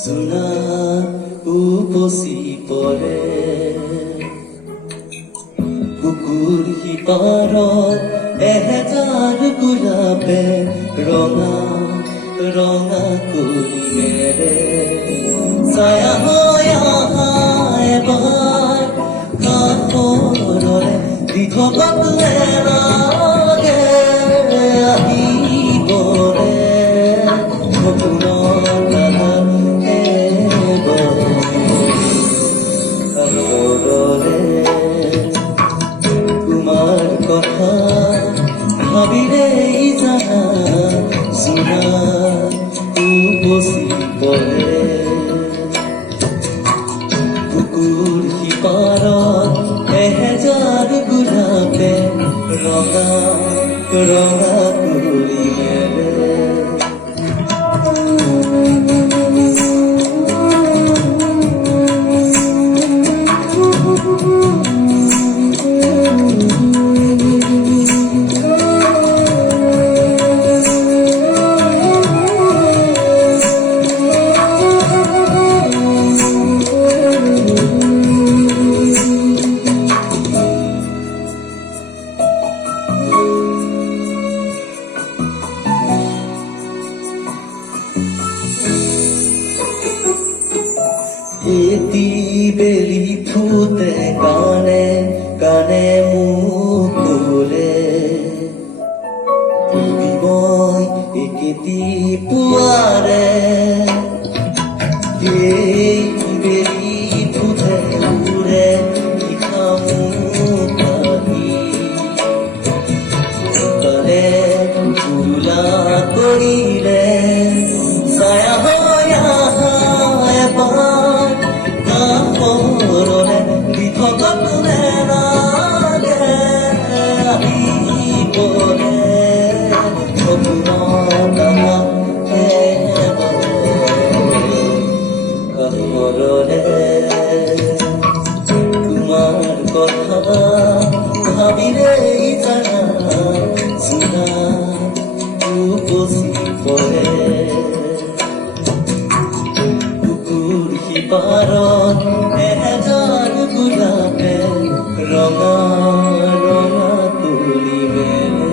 জোনা উপচি পৰে কুকুৰ সিপাৰত এহেজাৰ গোলাপে ৰঙা ৰঙা কৰি মেৰে ছায়া হৈ আহা এবাৰ কাষৰৰে বিধৱত নেলাগে আহিবৰে সপোনৰ তোমাৰ কথা ভাবিলে জানা জোনা উপচি পৰে কুকুৰ সিপাৰত এহেজাৰ গোলাপে ৰঙা ৰঙা কৰি মেৰে এটি বেলি ফুটে গানে গানে মুখ তোলে মই একেটি পুৱাৰে এই বেলি ফুটে উৰে নিশা মুখ আহি তলে চোলা কৰিলে ছায়া হৈ আহা এবাৰ বিধৱত নেলাগে আহিবৰে সপোনৰ কাষৰৰে তোমাৰ কথা ভাবিলে জানা জোনা উপচি পৰে কুকুৰ সিপাৰত এহেজাৰ গোলাপে ৰঙা ৰঙা তুলি মেলে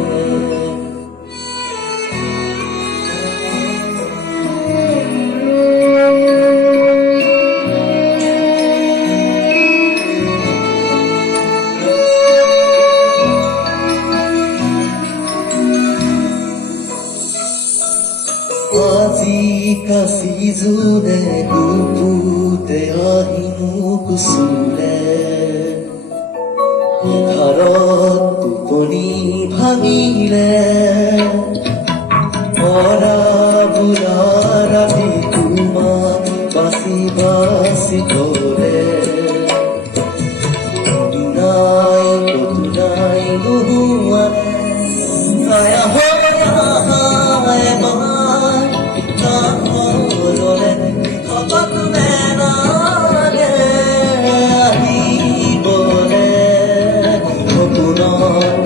আজি কাচি জোৰে গুপুতে আহি মোক চুলে ঘৰত টোপনি ভাঙিলে অৰা বুঢ়া ৰাতি তোমাক বাচি বাচি থলে কতো নাই নোহোৱানে ছায়া হৈ আহা এবাৰ কাষৰৰে বিধৱত নেলাগে আহিবৰে সপোনৰ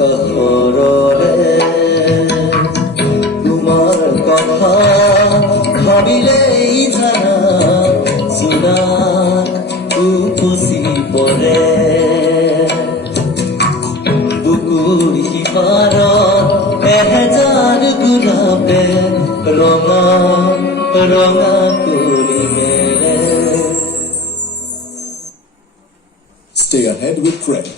কাষৰৰে তোমাৰ কথা ভাবিলেই জানা জোনা উপচি পৰে বুকুৰ সিপাৰত এহেজাৰ গোলাপে ৰঙা ৰঙা কৰি মেলে Stay ahead with Craig.